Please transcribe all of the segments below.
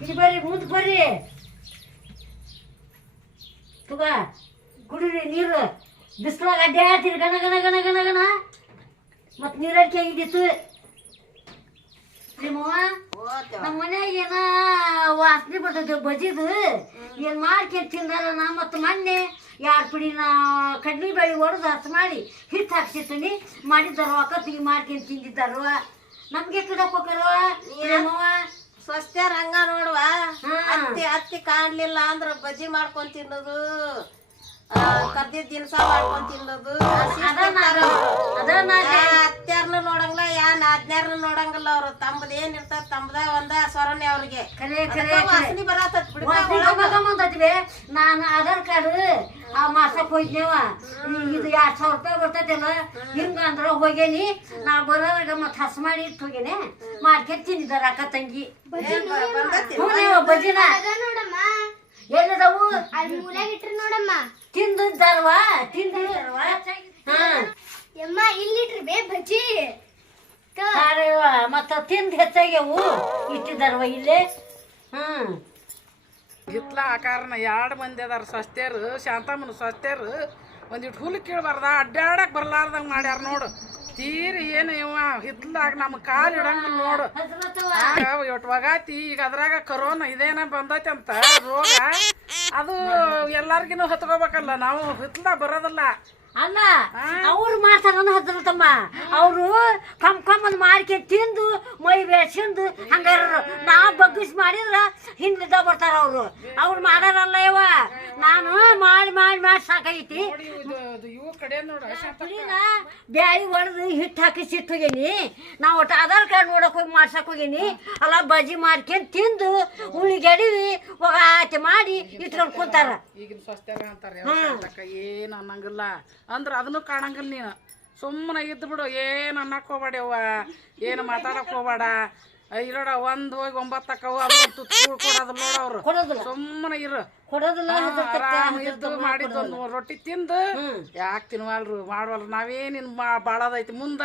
ಇಲ್ಲಿ ಬರ್ರಿ ಮುಂದೆ ಬರ್ರಿ ತುಗ ಕುಡಿರಿ ನೀರು ಬಿಸಿಲಾಗ ಅಡ್ಡಾಡ್ತೀರಿ ಗಣ ಗಣ ಗಣ ಗಣ ಗಣ ಮತ್ತು ನೀರಡಿಕೆ ಆಗಿದ್ದಿತ್ತು ನಿಮ್ಮವ್ವ ನಮ್ಮ ಮನ್ಯಾಗ ಏನ ವಾಸನೆ ಬರ್ತೈತಿ ಬಜಿದು ಏನು ಮಾಡ್ಕೊಂಡು ತಿಂದಾರ ಮತ್ತು ಮೊನ್ನೆ 2 ಪುಡಿನ ಕಡ್ಲಿ ಬೇಳೆ ಹೊಡೆದು ಹಸಿ ಮಾಡಿ ಹಿಟ್ಟು ಹಾಕ್ಸಿರ್ತೀನಿ ಮಾಡಿದ್ದಾರೋ ಅಕ್ಕತ್ತಿಗೆ ಮಾಡ್ಕೊಂಡು ತಿಂದಿದ್ದಾರೋ ನಮ್ಗೆ ಕಿಡಕ್ ಹೋಗ್ಯಾರವ ನಿಮ್ಮವ್ವ ಸ್ವಸ್ಥ್ಯಾರ ಹಂಗ ನೋಡುವ ಅತ್ತಿ ಕಾಣ್ಲಿಲ್ಲ ಅಂದ್ರ ಬಜ್ಜಿ ಮಾಡ್ಕೊಂಡ್ ತಿನ್ನೋದು ಕರ್ದಿದ್ ದಿನಸ ಮಾಡ್ಕೊಂಡ್ ತಿನ್ನೋದು ಅತ್ಯಾರ್ನು ನೋಡಂಗಿಲ್ಲ ನಾದ್ನ್ಯಾರ್ನು ನೋಡಂಗಿಲ್ಲ ಅವ್ರು ತಮ್ಮದ ಏನ್ ಇರ್ತದ ತಮ್ಮದ ಒಂದ ಸ್ವರನೆ ಅವ್ರಿಗೆ ವಾಸನಿ ಬರತತ್ ಬಿಡ್ತೀವಿ ನಾನು ಆಧಾರ್ ಕಾರ್ಡ್ ಮಾಡ್ಸಕ್ ಹೋಯ್ತೇವ ಇದು 2,000 ರೂಪಾಯಿ ಬರ್ತೈತಲ್ಲ ಹಿಂಗಂದ್ರ ಹೋಗೇನಿ ನಾ ಬರೋದಾಗ ಮತ್ ಹಸ್ ಮಾಡಿ ಇಟ್ಟು ಹೋಗೇನೆ ಮಾಡ್ಕೊಂಡ್ ತಿಂದಿದಾರ ಅಕ್ಕ ತಂಗಿ ಬಜ್ಜಿನ ಎಲ್ಲದವು ನೋಡಮ್ಮ ತಿಂದಿದ್ದಾರವಾ ತಿಂದಿದ್ದಾರವಾ ಇಲ್ಲಿಟ್ರಿ ಬೇ ಬಜ್ಜಿ ಮತ್ತ ತಿಂದು ಹೆಚ್ಚಾಗ್ಯವು ಇಟ್ಟಿದ್ದಾರವ ಇಲ್ಲೇ ಹಿತ್ಲ ಆಕಾರನ 2 ಮಂದಿ ಅದಾರ ಸ್ವಸ್ಥ್ಯರು ಶಾಂತಮ್ಮನ ಸ್ವಸ್ಥ್ಯರು ಒಂದಿಟ್ಟು ಹುಲ್ ಕೀಳ್ಬಾರ್ದ ಅಡ್ಡಾಡಕ್ ಬರ್ಲಾರ್ದಂಗ ಮಾಡ್ಯಾರ ನೋಡು ತೀರಿ ಏನು ಇವ ಹಿತ್ಲಾಗ ನಮ್ಮ ಕಾಲು ಇಡಂಗಿಲ್ಲ ನೋಡು ಒಟ್ಟು ಒಗಾತಿ ಈಗ ಅದ್ರಾಗ ಕರೋನಾ ಇದೇನ ಬಂದೈತಿ ಅಂತ ರೋಗ ಅದು ಎಲ್ಲಾರ್ಗಿನೂ ಹತ್ಕೋಬೇಕಲ್ಲ ನಾವು ಹಿತ್ಲ ಬರೋದಿಲ್ಲ ಅಲ್ಲ ಅವ್ರು ಮಾಡ್ತಾರ ಹತ್ರತಮ್ಮ ಅವರು ಕಮ್ಮಂದ್ ಮಾಡ್ಕೊಂಡು ತಿಂದು ಮೈ ಬೆಳೆಸಿಂದು ಹಂಗಾರ ನಾ ಬಗ್ಗಿಸಿ ಮಾಡಿದ್ರ ಹಿಂದಿದ್ದ ಬರ್ತಾರ ಅವ್ರು ಮಾಡಾರಲ್ಲ ಇವ ನಾನು ಮಾಡಿ ಮಾಡಿ ಮಾಡಿ ಸಾಕೈತಿ ಬ್ಯಾಳಿ ಹೊಡೆದು ಹಿಟ್ಟು ಹಾಕಿ ಸಿಟ್ಟು ಹೋಗೇನಿ ನಾ ಒಟ್ಟು ಆಧಾರ್ ಕಾರ್ಡ್ ನೋಡಕ್ ಹೋಗಿ ಮಾಡ್ಸಕ್ ಹೋಗೇನಿ ಅಲ್ಲ ಬಜ್ಜಿ ಮಾಡ್ಕೊಂಡು ತಿಂದು ಉಳಿಗೆಡಿವಿ ಒಗಾತಿ ಮಾಡಿ ಇಟ್ಕೊಂಡು ಕುಂತಾರ ಈಗಿನ ಸ್ವಸ್ಥ್ಯಾಗ ಅಂತಾರೆ ಏನು ಅನ್ನಂಗಿಲ್ಲ ಅಂದ್ರೆ ಅದನ್ನು ಕಾಣಂಗಿಲ್ಲ ನೀನು ಸುಮ್ಮನೆ ಇದ್ದು ಬಿಡು ಏನು ಅನ್ನಕ್ಕೆ ಹೋಗ್ಬೇಡವ್ವ ಏನು ಮಾತಾಡಕ್ಕೆ ಹೋಗ್ಬೇಡ ಇರೋಡ 1 ಹೋಗಿ 9 ಅಕ್ಕವು ಅದು ಕೊಡೋದು ನೋಡವ್ರು ಸುಮ್ಮನೆ ಇರು ಆರಾಮ ಇದ್ದು ಮಾಡಿದ್ದು 1 ರೊಟ್ಟಿ ತಿಂದು ಯಾಕೆ ತಿನ್ವಲ್ರು ಮಾಡ್ವಲ್ರು ನಾವೇನಿನ್ ಬಾಳದೈತಿ ಮುಂದ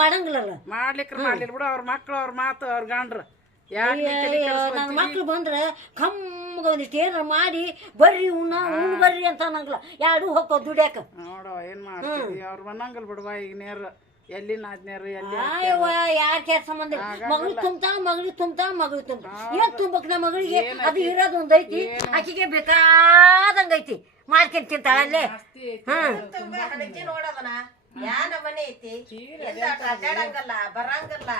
ಮಾಡಂಗಿಲ್ಲ ಮಾಡ್ಲಿಕ್ರ ಮಾಡ್ಲಿಲ್ಲ ಬಿಡು ಅವ್ರ ಮಕ್ಳು ಅವ್ರ ಮಾತು ಅವ್ರ ಗಂಡ್ರು ನನ್ನ ಮಕ್ಳು ಬಂದ್ರೆ ಕಮ್ಮಗ ಒಂದಿಷ್ಟು ಏನಾರ ಮಾಡಿ ಬರ್ರಿ ಉಣ್ಣ ಬರ್ರಿ ಅಂತ ಅನ್ನಂಗಿಲ್ಲ 2 ಹೋಗ್ತಾವ ದುಡ್ಯಾಕ ನೋಡವ ಏನ್ ಮಾಡ್ತೀವಿ ಅವ್ರು ಬನ್ನಂಗಲ್ ಬಿಡುವ ಈಗ ನೇರ ಎಲ್ಲಿ ನಾದ್ನೇರು ಎಲ್ಲಿ ಯಾರ ಕೆಲಸ ಸಂಬಂಧ ಮಗಳು ತುಂಬ್ತಾ ಮಗಳು ತುಂಬ್ತಾ ಏನ್ ತುಂಬಕ್ ನಮ್ಮ ಮಗಳಿಗೆ ಅದು ಇರೋದು ಒಂದೈತಿ ಆಕಿಗೆ ಬೇಕಾದಂಗೈತಿ ಮಾಡ್ಕೊಂಡ್ ತಿಂತಾಳ ಅಲ್ಲೇ ನೋಡದನ ಯಾನ ಮನೆ ಐತಿ ಅಡ್ಡಾಡಂಗಲ್ಲ ಬರಂಗಲ್ಲ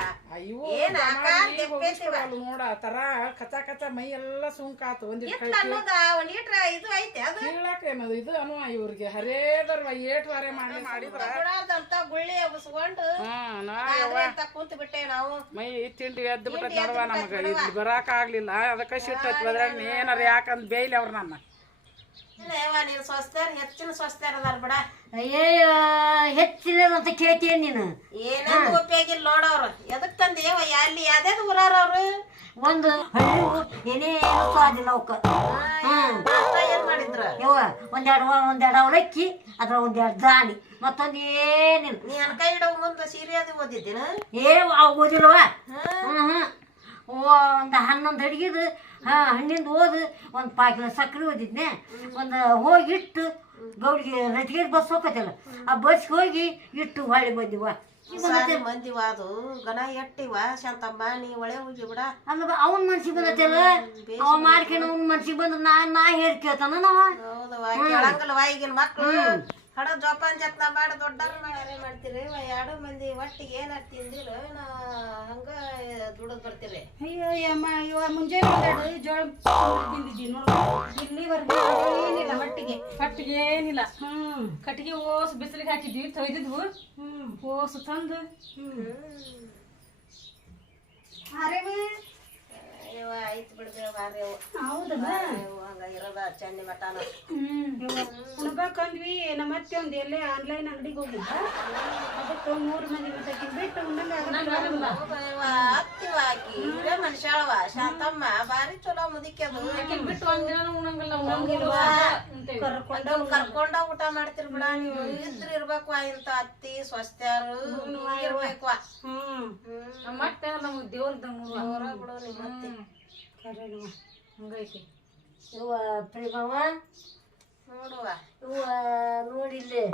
ನೋಡ ತರ ಕಚ ಕಚ ಮೈ ಎಲ್ಲ ಸುಂಕಾತು ಒಂದಿಟ್ರ ಇದು ಐತಿ ಅದು ಏನದು ಇದು ಅನುವ ಇವ್ರಿಗೆ ಹರೇದರ್ವ ಏಟ್ ವಾರೆ ಮಾಡಿದ್ರಂತ ಗುಳ್ಳಿ ಎಬ್ಸ್ಕೊಂಡು ಕುಂತ ಬಿಟ್ಟೆ ನಾವು ಮೈ ತಿಂಡಿ ಎದ್ದು ಬಿಟ್ಟ ನೋಡುವ ನಮಗ ಇಲ್ಲಿ ಬರಾಕ ಆಗ್ಲಿಲ್ಲ ಅದಕ್ಕೆ ಸಿಟ್ಟೈತಿ ಅದ್ರಾಗ ಏನಾರ ಯಾಕಂದ್ ಬೇಯ್ಲಿ ಅವ್ರ ನನ್ನ ನೀನು ಸ್ವಸ್ಥ್ಯಾರ ಹೆಚ್ಚಿನ ಸ್ವಸ್ಥ್ಯಾರ ಅದಾರ ಬಿಡ ಅಯ್ಯಯ್ಯೋ ಹೆಚ್ಚಿನದಂತ ಕೇಳ್ತೀಯ ನೀನು ಏನಂತ ಉಪಯೋಗಿಲ್ಲ ನೋಡವ್ರು ಎದಕ್ ತಂದೇವ ಅಲ್ಲಿ ಯಾವ್ದು ಊರಾರ ಅವ್ರು ಒಂದು ಹಣ್ಣು ಏನೇನು ಸ್ವಾದಿಲ್ಲ ಅವಕ್ಕ ಏನ್ ಮಾಡಿದ್ರ ಯವ್ವ ಒಂದೆರಡು ಅವಲಕ್ಕಿ ಅದ್ರ 1-2 ದಾಣಿ ಮತ್ತೊಂದು ಏನಿಲ್ಲ ನೀ ಕೈ ಇಡೋ ಮುಂದೆ ಸೀರೆ ಅದು ಓದಿದ್ದೀನ ಅವು ಓದಿಲ್ವ ಒಂದು 11 ಅಡಿಗೆದು ಹಣ್ಣಿಂದ ಓದು 1 ಪಾಕಿಲ ಸಕ್ಕರೆ ಓದಿದ್ನೆ ಒಂದು ಹೋಗಿಟ್ಟು ಗೌಡಿಗೆ ರಟಿಗೆ ಬಸ್ ಹೋಗತ್ತಲ್ಲ ಆ ಬಸ್ಗೆ ಹೋಗಿ ಇಟ್ಟು ಹೊಳ್ಳಿ ಬಂದಿವ ಮಂದಿವ ಅದು ಗನ ಎಟ್ಟಿವ ಶಾಂತಮ್ಮ ನೀ ಒಳೆ ಹೋಗಿ ಬಿಡ ಅಲ್ಲ ಅವನ ಮನ್ಸಿಗೆ ಬಂದತ್ತಲ್ಲ ಅವ ಮಾಡ್ಕೊಂಡು ಅವ್ನ ಮನ್ಸಿಗೆ ಬಂದ್ರೆ ನಾ ಹೇಳಿ ಕೇಳ್ತಾನ ನಾವ ಹೌದವ ಕೇಳಂಗಲ್ವ ಈಗಿನ ಮಕ್ಳು ಹಡ ಜೋಪಾನ್ ಜತ್ನ ಮಾಡಿ ದೊಡ್ಡವ್ರ ಮಾಡ್ತೀರಿ 2 ಮಂದಿ ಒಟ್ಟಿಗೆ ಏನಾರು ತಿಂದಿರ ಹಂಗ ದುಡದ್ ಬರ್ತೀರಿ ಅಯ್ಯಮ್ಮ ಇವ ಮುಂಜಾನೆ ಜೋಳ ತಿಂದಿದ್ದಿ ನೋಡು ಇಲ್ಲಿವರೆಗೂ ಏನಿಲ್ಲ ಹೊಟ್ಟಿಗೆ ಏನಿಲ್ಲ ಕಟ್ಟಿಗೆ ಓಸ್ ಬಿಸಿಲಿಗೆ ಹಾಕಿದ್ವಿ ತೊಯ್ದಿದ್ವು ಓಸು ತಂದು ಆಯ್ತು ಬಿಡ್ತೇವ ಹಂಗ ಇರೋದ ಚಂಡಿ ಮಟನ ಉಣ್ಬೇಕಂದ್ವಿ ನಮ್ಮ ಮತ್ತೆ ಒಂದು ಎಲ್ಲೇ ಆನ್ಲೈನ್ ಅಂಗಡಿಗೆ ಹೋಗಿದ್ದ ಅದಕ್ಕೆ 3 ಮಂದಿ ಮತ್ತೆ ಬಿಟ್ಟು ಹತ್ತಿವ ಹಾಕಿ ಇರೇ ಮನುಷ್ಯಾಳವ ಶಾಂತಮ್ಮ ಬಾರಿ ಚಲೋ ಮುದಿಕ್ಯದು ಬಿಟ್ಟು ಒಂದಿನ ಉಣಂಗಿಲ್ಲ ಕರ್ಕೊಂಡ ಊಟ ಮಾಡ್ತಿರ್ ಬಿಡ ನೀವು ಇದ್ರ ಇರ್ಬೇಕು ಇಂತ ಅತ್ತಿ ಸ್ವಸ್ಥ್ಯಾರು ಇರ್ಬೇಕು ಮತ್ತೆ ನಮ್ಗೆ ದೇವ್ರದಂಗ ಬಿಡು ನಿಮ್ಮ ಖರೇನವ್ವ ಹಂಗೈತಿ. ಇವ ಪ್ರೇಮವ ನೋಡುವ ಇವ ನೋಡಿಲ್ಲಿ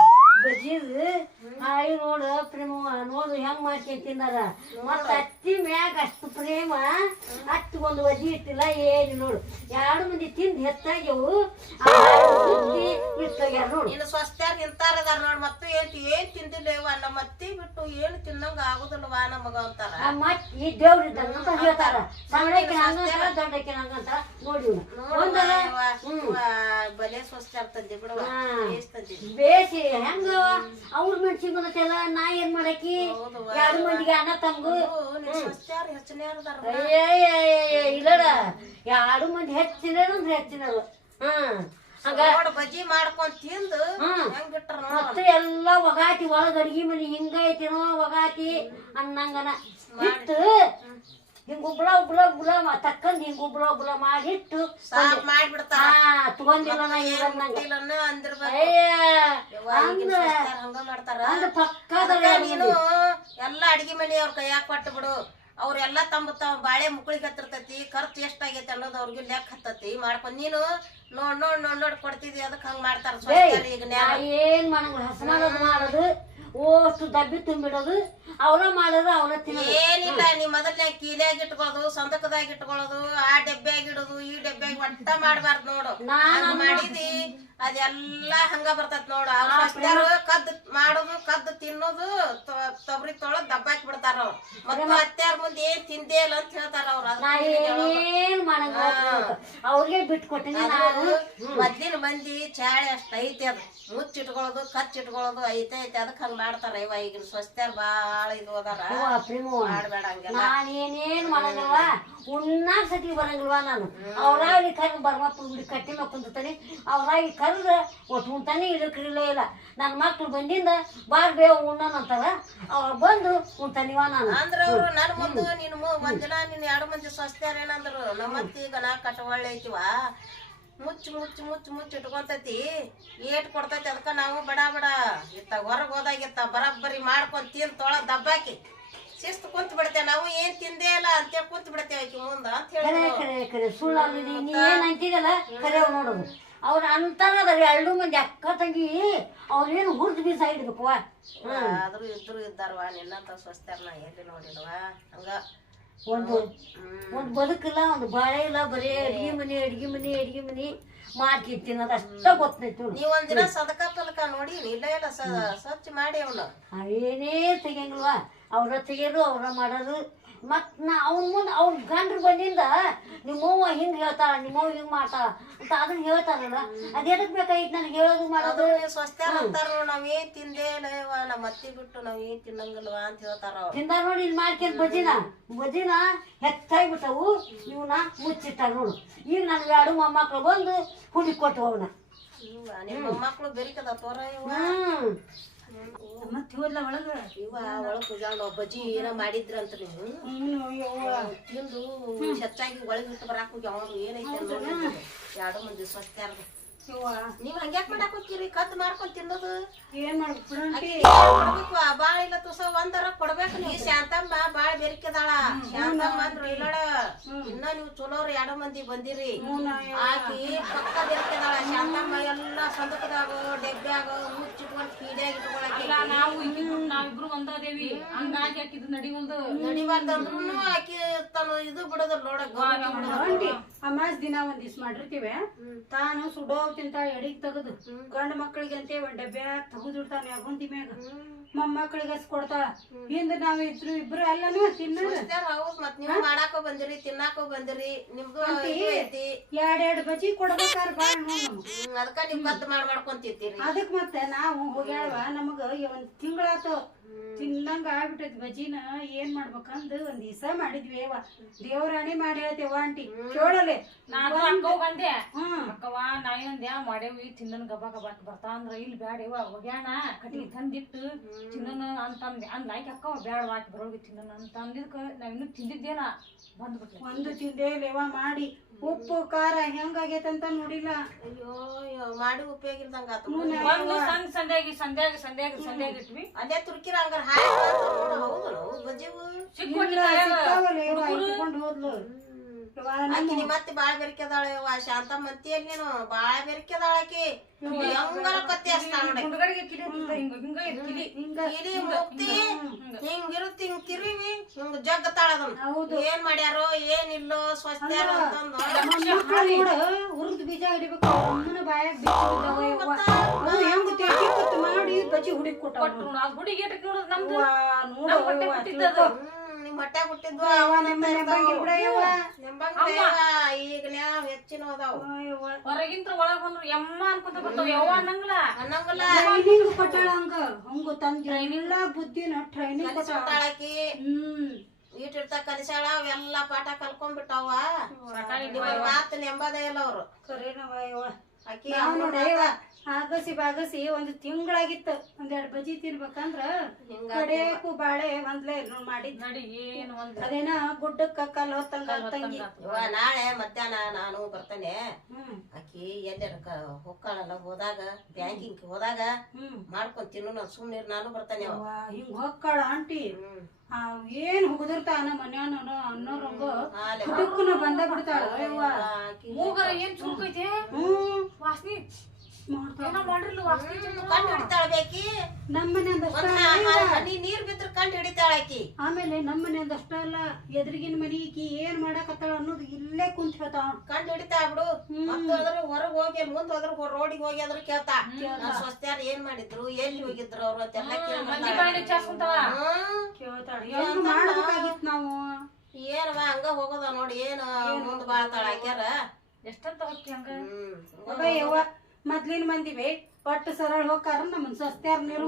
ಬಜ್ಜಿದು ಹಾಯಿ ನೋಡು ಪ್ರೇಮವ ನೋಡು ಹೆಂಗ್ ಮಾಡ್ಕೊಂಡ್ ತಿಂದಾರ. ಮತ್ತ ಅತ್ತಿ ಮ್ಯಾಗ ಅಷ್ಟು ಪ್ರೇಮ ಅತ್ತಿ ಒಂದು ಬಜ್ಜಿ ಇಟ್ಟಿಲ್ಲ ಏನು ನೋಡು. 2 ಮಂದಿ ತಿಂದು ಹೆಚ್ಚಾಗ್ಯವು ಇಟ್ಟೋಗ್ಯಾರ ನೋಡು. ಇನ್ನು ಸ್ವಸ್ಥ್ಯಾಗ ನಿಂತಾರದಾರ ನೋಡ್. ಮತ್ತು ಏನ್ ತಿಂದಿಲ್ಲವ ನಮ್ಮ ಅತ್ತಿ ಬಿಟ್ಟು ಏನು ತಿನ್ನಂಗ ಆಗುದಿಲ್ಲವಾ ನಮಗ ಅಂತಾರ. ಮತ್ ಈ ದೇವ್ರ ಇದ್ದಂತ ಹೇಳ್ತಾರ. ಸಣ್ಣಕಿನ ಹಂಗಂತಾರ ದೊಡ್ಡಕಿನ ಹಂಗಂತಾರ. ನೋಡಿ ಬಲೆ ಸ್ವಸ್ಥ ತಂದಿ ಬಿಡುವ ಬೇಸಿ ಹೆಂಗ ಅವ್ರ ಮನ್ಸಿಗೆ ಬಂದೈತಲ್ಲ ನಾ ಏನ್ ಮಾಡಕಿ. 2 ಮಂದಿಗೆ ಅಣ್ಣ ತಮ್ಗು ಸ್ವಸ್ಥ್ಯಾರ ಹೆಚ್ಚನೇ ಇಲ್ಲಡ 2 ಮಂದಿ ಹೆಚ್ಚಿನಂದ್ರೆ ಹೆಚ್ಚಿನದು. ಹಂಗ ಬಜ್ಜಿ ಮಾಡ್ಕೊಂಡ್ ತಿಂದು ಹೆಂಗ್ ಬಿಟ್ರ ಮತ್ತೆ ಎಲ್ಲ ಒಗಾತಿ ಒಳಗ ಅಡ್ಗಿ ಮನಿ ಹಿಂಗೈತಿನೋ ಒಗಾತಿ ಅನ್ನಂಗನ ಇಟ್ಟು ಹಿಂಗ ಉಬ್ಳ ತಕ್ಕಂದ್ ಹಿಂಗ ಉಬ್ಳ ಮಾಡಿಟ್ಟು ಮಾಡ್ಬಿಡ್ತಾರ. ತಗೊಂಡಿಲ್ಲ ನಾ ಹಂಗ ಮಾಡ್ತಾರ. ಪಕ್ಕದ ನೀನು ಎಲ್ಲಾ ಅಡ್ಗಿ ಮನಿ ಅವ್ರ ಕೈಯಾಗ ಕೊಟ್ಟು ಬಿಡು. ಅವ್ರೆಲ್ಲಾ ತಮ್ಮ ಬಾಳೆ ಮುಕ್ಳಿಗೆ ಹತ್ತಿರ್ತೈತಿ. ಖರ್ಚು ಎಷ್ಟಾಗೈತಿ ಅನ್ನೋದು ಅವ್ರಿಗೆ ಲೆಕ್ಕ ಹತ್ತತಿ ಮಾಡ್ಕೊಂಡ್ ನೀನು ನೋಡ್ ಕೊಡ್ತಿದ್ವಿ. ಅದಕ್ಕೆ ಹಂಗ ಮಾಡ್ತಾರ. ಈಗ ಏನ್ ಮಾಡಂಗ ಹಸಮಾನದ್ ಮಾಡೋದು ಓಷ್ಟು ಡಬ್ಬಿ ತುಂಬಿಡೋದು ಅವ್ರ ಮಾಡೋದು ಅವ್ರ ತಿನ್ನೋದು. ಏನಿಲ್ಲ ನೀ ಮೊದಲನೇ ಕೀಲ್ಯಾಗ ಇಟ್ಕೊಳ್ಳೋದು ಸಂದಕದಾಗ ಇಟ್ಕೊಳ್ಳೋದು ಆ ಡಬ್ಬ್ಯಾಗ ಇಡೋದು ಈ ಡಬ್ಬ್ಯಾಗ ಒಟ್ಟ ಮಾಡ್ಬಾರ್ದು ನೋಡು. ಮಾಡಿದಿ ಅದೆಲ್ಲಾ ಹಂಗ ಬರ್ತೈತ್ ನೋಡು. ಅವ್ರು ಕದ್ದು ಮಾಡೋದು ಕದ್ದು ತಿನ್ನೋದು ತೊಗರಿ ತೊಳದ್ ದಬ್ಬಾಕಿ ಬಿಡ್ತಾರ. ಅವ್ರು ಮತ್ತೆ ಅತ್ಯಾರ ಮುಂದೆ ಏನ್ ತಿಂದೇ ಇಲ್ಲ ಅಂತ ಹೇಳ್ತಾರ ಅವ್ರು. ಏನ್ ಮಾಡಂಗ ಅವ್ರಿಗೆ ಬಿಟ್ಕೊಟ್ಟಿನಿ ನಾನು. ಮೊದ್ಲಿನ ಮಂದಿ ಚಾಳಿ ಅಷ್ಟ ಐತಿ. ಅದು ಮುಚ್ಚಿಟ್ಕೊಳ್ಳೋದು ಕಚ್ಚಿಟ್ಕೊಳ್ಳೋದು ಐತೆ ಅದಕ್ಕೆ ಹಂಗ ಮಾಡ್ತಾರ. ಇವ ಈಗಿನ ಸ್ವಸ್ಥ್ಯಾರ ಬಾಳ ಇದು ಅದಾರ. ಮಾಡ್ಬೇಡ ಹಂಗೆಲ್ಲ. ನಾನೇನೇನ್ ಮಾಡಂಗಲ್ವ ಉಣ್ಣಾಕ್ ಸತಿ ಬರಂಗಿಲ್ವಾ ನಾನು. ಅವ್ರಾಗಿ ಕರ್ದು ಬರ್ಮಪ್ಪ ಗುಡಿ ಕಟ್ಟಿ ಮ್ಯಾಗ ಕುಂದಿರ್ತಾನೆ. ಅವ್ರಾಗಿ ಕರ್ದ ಒಟ್ಟು ಉಣ್ತಾನೆ ಇಲ್ಲಕ್ರಿಲ್ಲೇ ಇಲ್ಲ. ನನ್ನ ಮಕ್ಳು ಬಂದಿಂದ ಬಾರ್ ಬೇವ ಉಣ್ಣಂತಾರ. ಅವ್ರು ಬಂದು ಉಣ್ತಾನಿವ ನಾನು. ಅಂದ್ರ ಅವ್ರು ನನ್ ಮುಂದೆ ನೀನು ಒಂದಿನ ನೀನ್ 2 ಮಂದಿ ಸ್ವಸ್ಥ್ಯಾರ ಏನಂದ್ರು ನಮ್ಮತ್ತಿ ಈಗ ನಾ ಕಟ್ಟ ಒಳ್ಳೆ ಐತಿವ ಮುಚ್ಚ ಇಟ್ಕೊಂತೈತಿ ಏಟ್ ಕೊಡ್ತೈತಿ. ಅದಕ್ಕ ನಾವು ಬಡ ಇತ್ತ ಹೊರಗ್ ಹೋದಾಗಿತ್ತ ಬರಬ್ಬರಿ ಮಾಡ್ಕೊಂಡ್ ತಿಂದ್ ತೊಳ ದಬ್ಬಾಕಿ ಶಿಸ್ತು ಕುಂತ್ ಬಿಡ್ತೇವೆ. ನಾವು ಏನ್ ತಿಂದೇ ಇಲ್ಲ ಅಂತೇಳಿ ಕುಂತ್ ಬಿಡ್ತೇವೆ ಆಕಿ ಮುಂದ ಅಂತ ಹೇಳಿ. ಸುಳ್ಳು ನೀ ಏನ್ ಅಂತಿದಲ್ಲ ಕರೆ ನೋಡೋದು. ಅವ್ರ ಅಂತಾರ 2 ಮಂದಿ ಅಕ್ಕ ತಂಗಿ ಅವ್ರೇನು ಹುರ್ದ್ ಬೀಸ ಇಡ್ಬೇಕು. ಆದ್ರೂ ಇದ್ರು ಇದ್ದಾರವಾ ನಿನ್ನಂತ ಸ್ವಸ್ಥರ್ನ ಎಲ್ಲಿ ನೋಡಿಲ್ವ. ಹಂಗ ಒಂದು ಬದುಕಿಲ್ಲ ಒಂದು ಬಾಳೆ ಇಲ್ಲ. ಬರೀ ಅಡ್ಗಿ ಮನಿ ಮಾಡ್ಕಿ ತಿನ್ನೋದು ಅಷ್ಟ ಗೊತ್ತೈತಿ. ನೀವ್ ಒಂದಿನ ಸದಕ ಪದಕ ನೋಡಿ ಇಲ್ಲ ಇಲ್ಲ ಸ್ವಚ್ಛ ಮಾಡಿ ಅವನು ಏನೇ ತೆಗಿಯಂಗಿಲ್ವಾ. ಅವ್ರ ತೆಗಿಯೋದು ಅವ್ರ ಮಾಡೋದು. ಮತ್ ನಾ ಅವ್ನ ಮುಂದೆ ಅವ್ನ ಗಂಡ್ರು ಬಂದಿಂದ ನಿಮ್ಮವ್ವ ಹಿಂಗ್ ಹೇಳ್ತಾಳ ನಿಮ್ಮವ್ವ ಹಿಂಗ್ ಮಾಡ್ತಾಳ ಅಂತ ಅದನ್ನ ಹೇಳ್ತಾರಲ್ಲ. ಅದ್ ಎದಕ್ ಬೇಕಾಗಿತ್ತು ನನಗೆ ಹೇಳೋದು ಮಾಡೋದು. ಸ್ವಸ್ಥ್ಯಾರ ಅಂತಾರ ನಾವೇನ್ ತಿಂದೇ ಇಲ್ಲವ ನಮ್ಮ ಅತ್ತಿ ಬಿಟ್ಟು ನಾವೇನ್ ತಿನ್ನಂಗಿಲ್ವಾ ಅಂತ ಹೇಳ್ತಾರ. ತಿಂದ ನೋಡಿ ಇಲ್ಲಿ ಮಾಡ್ಕೊಂಡ್ ಬಜ್ಜಿನ ಹೆಚ್ಚಾಗ್ಬಿಟ್ಟವು. ಇವನ್ನ ಮುಚ್ಚಿಟ್ಟಾರ ನೋಡು. ಈಗ ನನ್ಗೆ 2 ಮೊಮ್ಮಕ್ಳು ಬಂದು ಹುಡಿ ಕೊಟ್ಟು ಅವನ. ನಿಮ್ಮ ಮೊಮ್ಮಕ್ಳು ಬೆರಿಕದ ತೋರ ಮತ್ತೆ ಹೋದ್ಲ ಒಳಗ ಇವ ಒಳಗ್ ಕುಜಾಂಡ್ ಬಜ್ಜಿ ಏನೋ ಮಾಡಿದ್ರಂತ ನೀವು ತಿಂದು ಹೆಚ್ಚಾಗಿ ಒಳಗ್ ಬಿಟ್ಟು ಬರಾಕ್ ಹೋಗಿ ಅವ್ರು ಏನೈತೆ 2 ಮಂದಿ ಸ್ವಸ್ಥ್ಯಾರ. ನೀವ್ ಹಂಗ್ಯಾಕ್ ಮಾಡಾಕ್ ಹೋಗ್ತೀರಿ ಕದ್ ಮಾಡ್ಕೊಂಡ್ ತಿನ್ನೋದು. ಏನ್ ಮಾಡ್ಬೇಕು ಬಾಳ ಇಲ್ಲ ತುಸ ಒಂದರ ಕೊಡ್ಬೇಕು. ನೀ ಶಾಂತಮ್ಮ ಬಾಳ ಬೆರಿಕೆದಾಳ. ಶಾಂತಮ್ಮ ಅಂದ್ರು ಇಲ್ಲೋಡ ಇನ್ನ ನೀವು ಚಲೋರ್ 2 ಮಂದಿ ಬಂದಿರಿ. ಆಕಿ ಪಕ್ಕ ಬೆರಿಕೆದಾಳ. ಶಾಂತಮ್ಮ ಎಲ್ಲಾ ಸಂದಕದಾಗ ಡೆಬ್ಬ್ಯಾಗ ಮುಚ್ಚಿಟ್ಕೊಂಡ್ ಕೀಡ್ಯಾಗ ಇಟ್ಕೊಳಕ್ಕೆ. ನಾವಿಬ್ರು ಒಂದೇವಿ ಹಂಗಾಗಿ ಆಕಿದ್ ನಡಿಬಾರ್ದಂದ್ರು ಆಕಿ ತನ್ನ ಇದು ಬಿಡೋದ್ರ ನೋಡಕ್ ಅಮಾಸ್ ದಿನ ಒಂದಿವ್ಸ ಮಾಡಿರ್ತೀವಿ. ತಾನು ಸುಡೋ ತಿಂತ ಎಡಿಗ್ ತೆಗದು ಗಂಡ ಮಕ್ಕಳಿಗೆ ಅಂತ ಒಂದ್ ಡಬ್ಬೆ ತೆಗೆದಿಡ್ತಾನೆ ಅಗುಂತಿ ಮ್ಯಾಗ. ಮೊಮ್ಮಕ್ಕಳಿಗೆ ಕೊಡ್ತಾಳ. ಹಿಂದ ನಾವ್ ಇಬ್ರು ಎಲ್ಲಾನು ತಿನ್ನೋದು. ಹೌದ್ ಮತ್ ನೀವು ಮಾಡಾಕೋ ಬಂದಿರಿ ತಿನ್ನಾಕೋ ಬಂದಿರಿ. ನಿಮ್ದು ಐತಿ 2 ಬಜ್ಜಿ ಕೊಡ್ಬೇಕಾರ ಬಾಳ. ಅದಕ್ಕ ನೀವ್ ಕತ್ ಮಾಡ್ಕೊಂತಿರ್ತೀರಿ. ಅದಕ್ ಮತ್ತೆ ನಾವು ಹೋಗ್ಯಾವ ನಮಗ 1 ತಿಂಗಳಾತು ತಿನ್ನಂಗ ಆಗ್ಬಿಟ್ಟೈತಿ. ಬಜ್ಜಿನ ಏನ್ ಮಾಡ್ಬೇಕಂದ್ ಒಂದ್ ದಿವಸ ಮಾಡಿದ್ವಿ. ದೇವರಾಣಿ ಮಾಡಿ ಹೇಳ್ತೇವ ಆಂಟಿ ಕೇಳಲೆ. ನಾನು ಅಕ್ಕವ್ ಬಂದೆ ಅಕ್ಕವ ನಾಯಂದ್ಯ ಮಾಡೇವಿ ತಿನ್ನನ್ ಗಬಾ ಬರ್ತಾ ಅಂದ್ರ ಇಲ್ಲಿ ಬ್ಯಾಡವ ಹೋಗ್ಯಾಣ ಕಟ್ಟಿಗೆ ತಂದಿಟ್ಟು ತಿನ್ನನ ಅಂತಂದೆ. ಅಂದಾಕಿ ಅಕ್ಕವ ಬ್ಯಾಡ ಹಾಕಿ ಬರೋಗಿ ತಿನ್ನನ ಅಂತ ಅಂದಿದ್ಕ ನಾವ್ ಇನ್ನು ತಿಂದಿದ್ದೇನ ಬಂದ್ಬಿಟ್ರೆ. ಒಂದು ತಿಂದೇ ಲೇವ ಮಾಡಿ ಉಪ್ಪು ಖಾರ ಹೆಂಗಾಗೈತಂತ ನೋಡಿಲ್ಲ. ಅಯ್ಯೋ ಮಾಡಿ ಉಪಯೋಗ ಇಲ್ದಂಗ ಒಂದು ಸಂಧ್ಯಾಗ ಇಟ್ವಿ ಅಲ್ಲೇ ತುರ್ಕಿರ ಹಂಗಾರ ಹೌದು ಬಜ್ಜಿವು ಇಟ್ಕೊಂಡು ಹೋದ್ಲು. ಆಕಿ ನಿಮ್ಮ ಮತ್ತೆ ಬಾಳ ಬೆರಕೆದಾಳ ಯವ್ವ ಶಾಂತಮ್ಮ ಅಂತೀಯಲ್ ನೀನು ಬಾಳ ಬೆರಕೆದಾಳ ಆಕಿ ಹೆಂಗಾರ ಪತ್ತೆ ಹಚ್ತಾಳ ನೋಡಿ ಗುಂಡಗಡಿಗೆ ಕಿಲಿ ಹಿಂಗ ಹಿಂಗ ಕಿಲಿ ಕಿಲಿ ಮುಕ್ತಿ ಹಿಂಗಿರುತ್ತಿ ಹಿಂಗ್ ತಿರುವಿ ಹಿಂಗ್ ಜಗ್ಗತಾಳ ಅದನ್ನ ಏನ್ ಮಾಡ್ಯಾರೋ ಏನಿಲ್ಲೋ ಸ್ವಚ್ಛ ಅಂತಂದು ಹುರಿದ್ ಬೀಜ ಹಿಡಿಬೇಕು ಅಮ್ಮನ ಬಾಯಾಗ ಬಿದ್ದಾವ ಹೆಂಗ್ ತೆಗಿ ಕತ್ ಮಾಡಿ ಬಜ್ಜಿ ಹುಡುಕ್ ಕೊಟ್ಟರು ಅದ್ ಹುಡುಗಿ ಏಟಕ್ ನೋಡೋದು ನಮ್ದು ನಿಮ್ ಹೊಟ್ಟೆ ಹುಟ್ಟಿದ್ವ ಈಗ ನ್ಯಾವ್ ಹೆಚ್ಚಿನ ಅದಾವ ಹೊರಗಿಂತ ಒಳಗ್ ಬಂದ್ರು ಯಮ್ಮ ಅನ್ಕೊಂತ ಬರ್ತಾವ ಯವ್ವ ಅನ್ನಂಗಿಲ್ಲ ಅನ್ನಂಗಿಲ್ಲ ಟ್ರೈನಿಂಗ್ ಕೊಟ್ಟಾಳ ಹಂಗ ಹಂಗ ತಂದ ಎಲ್ಲ ಬುದ್ಧಿನ ಟ್ರೈನಿಂಗ್ ಕೊಟ್ಟಾಳಕಿ ಇಟ್ಟಿರ್ತ ಕಲಿಸಾಳ ಅವೆಲ್ಲಾ ಪಾಠ ಕಲ್ಕೊಂಡ್ಬಿಟ್ಟಾವ ಮಾತು ನೆಂಬದೇ ಇಲ್ಲ ಅವ್ರು ಕರೇನವ ಆಕಿ ಆಗಸಿ ಬಾಗಸಿ ಒಂದ್ ತಿಂಗಳಾಗಿತ್ತು ಒಂದೆರಡು ಬಜ್ಜಿ ತಿನ್ಬೇಕಂದ್ರ ಕಡೆಕು ಬಾಳೆ ಒಂದ್ಲೆ ಮಾಡಿದ್ ನಡಿ ಏನು ಒಂದ್ ಅದೇನ ಗುಡ್ಡಕ್ಕ ಕಲ್ ಹೊತ್ತಂಗ ತಂಗಿ ನಾಳೆ ಮಧ್ಯಾಹ್ನ ನಾನು ಬರ್ತೇನೆ ಆಕಿ ಎಲ್ಲರ ಹೊಕ್ಕಾಳಲ್ಲ ಹೋದಾಗ ಬ್ಯಾಂಕಿಂಗ್ ಹೋದಾಗ ಮಾಡ್ಕೊಂಡ್ ತಿನ್ನು ನಾನು ಸುಮ್ನಿರ್ ನಾನು ಬರ್ತೇನೆ ಹಿಂಗ್ ಹೊಕ್ಕಾಳ ಆಂಟಿ ಏನ್ ಹುಗುದಿರ್ತಾನ ಮನ್ಯಾನ ಅನ್ನೋರಂಗ ಹುಡುಕನ ಬಂದ ಬಿಡ್ತಾಳ ಮೂಗರ ಏನ್ ಚುರುಕೈತೆ ವಾಸನಿ ಏನೋ ಮಾಡ್ರಿಲ್ಲ ವಾಸನಿ ಕಂಡು ಹಿಡಿತಾಳ ಬೇಕಿ ನಮ್ಮನೆಂದ ನೀರ್ ಬಿದ್ರ ಕಂಡು ಹಿಡಿತಾಳ ಆಕಿ ಆಮೇಲೆ ನಮ್ಮನೆಂದ ಅಷ್ಟ ಅಲ್ಲ ಎದುರಿಗಿನ ಮನಿಗಿ ಏನ್ ಮಾಡಾಕತ್ತಾಳ ಅನ್ನೋದು ಇಲ್ಲೇ ಕುಂತ ಹೇಳ್ತಾವ ಕಂಡು ಹಿಡಿತಾಳ ಬಿಡು ಮತ್ತೋದ್ರ ಹೊರಗ್ ಹೋಗಿ ಮುಂದ್ ಹೋದ್ರ ರೋಡಿಗೆ ಹೋಗಿ ಅದ್ರ ಕೇಳ್ತಾ ಸ್ವಸ್ಥ್ಯಾರ ಏನ್ ಮಾಡಿದ್ರು ಎಲ್ಲಿ ಹೋಗಿದ್ರು ಅವ್ರು ಅಂತೆಲ್ಲ ಕೇಳ್ತಾಳ ಏನು ಮಾಡ್ಬೇಕಾಗಿತ್ ನಾವು ಏನವ ಹಂಗ ಹೋಗೋದ ನೋಡಿ ಏನ್ ಮುಂದ್ ಬಾಳ್ತಾಳ ಆಕ್ಯಾರ ಎಷ್ಟಂತ ಹೋಗಿ ಹಂಗ ಯವ್ವ ಮೊದ್ಲಿನ ಮಂದಿವೆ ಒಟ್ಟು ಸರಳ ಹೋಗಾರ ನಮ್ಮನ್ ಸ್ವಸ್ಥ್ಯಾರ ನೀರು